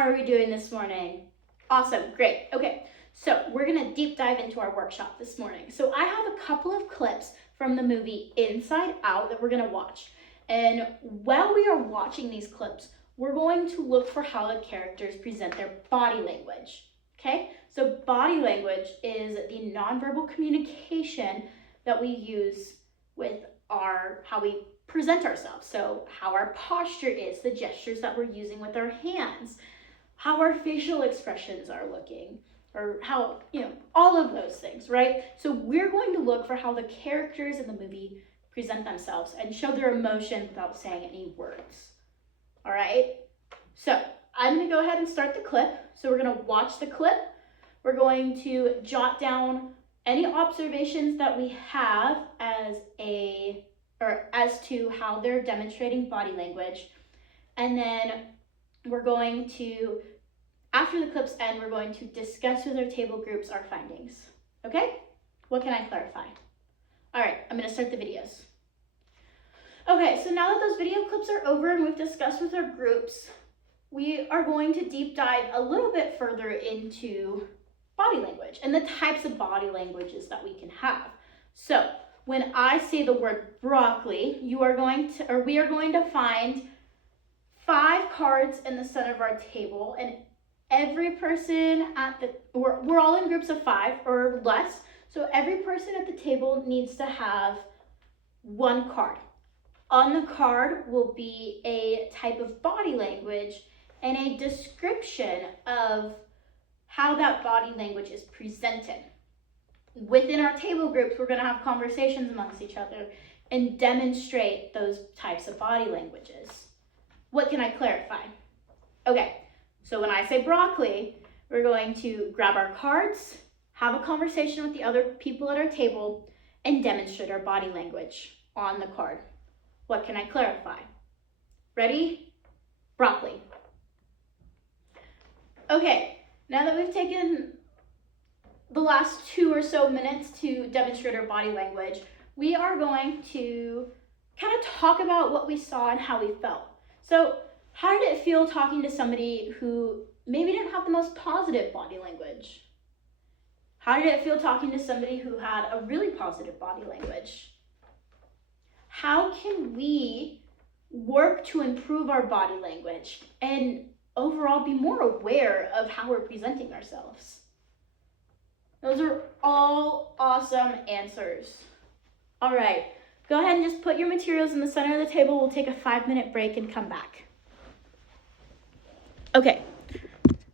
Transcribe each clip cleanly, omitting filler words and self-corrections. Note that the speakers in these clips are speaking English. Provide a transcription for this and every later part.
How are we doing this morning? Awesome, great. Okay, so we're gonna deep dive into our workshop this morning. So I have a couple of clips from the movie Inside Out that we're gonna watch. And while we are watching these clips, we're going to look for how the characters present their body language. Okay, so body language is the nonverbal communication that we use with how we present ourselves. So how our posture is, the gestures that we're using with our hands, how our facial expressions are looking, or how, all of those things, right? So we're going to look for how the characters in the movie present themselves and show their emotion without saying any words. All right? So I'm going to go ahead and start the clip. So we're going to watch the clip. We're going to jot down any observations that we have as to how they're demonstrating body language. And then we're going to, after the clips end, we're going to discuss with our table groups our findings. Okay? What can I clarify? All right, I'm going to start the videos. Okay, so now that those video clips are over and we've discussed with our groups, we are going to deep dive a little bit further into body language and the types of body languages that we can have. So when I say the word broccoli, we are going to find 5 cards in the center of our table, and every person we're all in groups of 5 or less, so every person at the table needs to have 1 card. On the card will be a type of body language and a description of how that body language is presented. Within our table groups, we're going to have conversations amongst each other and demonstrate those types of body languages. What can I clarify? Okay, so when I say broccoli, we're going to grab our cards, have a conversation with the other people at our table, and demonstrate our body language on the card. What can I clarify? Ready? Broccoli. Okay, now that we've taken the last 2 or so minutes to demonstrate our body language, we are going to kind of talk about what we saw and how we felt. So how did it feel talking to somebody who maybe didn't have the most positive body language? How did it feel talking to somebody who had a really positive body language? How can we work to improve our body language and overall be more aware of how we're presenting ourselves? Those are all awesome answers. All right, go ahead and just put your materials in the center of the table. We'll take a 5-minute break and come back. Okay,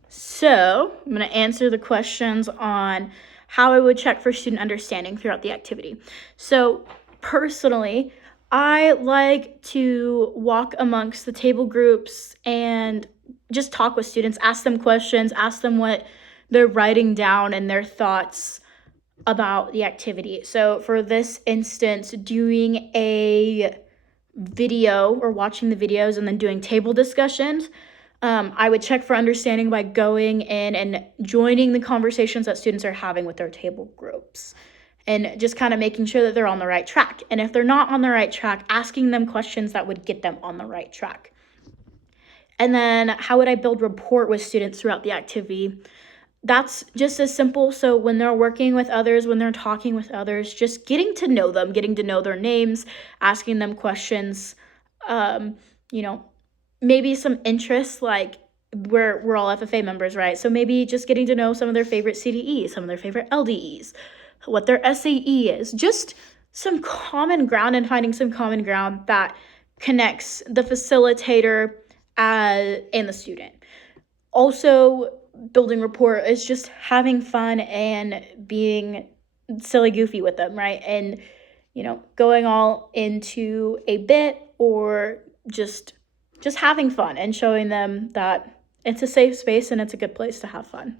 so I'm going to answer the questions on how I would check for student understanding throughout the activity. So personally, I like to walk amongst the table groups and just talk with students, ask them questions, ask them what they're writing down and their thoughts about the activity. So for this instance, doing a video or watching the videos and then doing table discussions, I would check for understanding by going in and joining the conversations that students are having with their table groups and just kind of making sure that they're on the right track. And if they're not on the right track, asking them questions that would get them on the right track. And then how would I build rapport with students throughout the activity? That's just as simple. So when they're working with others, when they're talking with others, just getting to know them, getting to know their names, asking them questions, maybe some interests, like we're all FFA members, right? So maybe just getting to know some of their favorite CDEs, some of their favorite LDEs, what their SAE is, just some common ground and finding some common ground that connects the facilitator and the student. Also, building rapport is just having fun and being silly goofy with them, right? And, going all into a bit or just having fun and showing them that it's a safe space and it's a good place to have fun.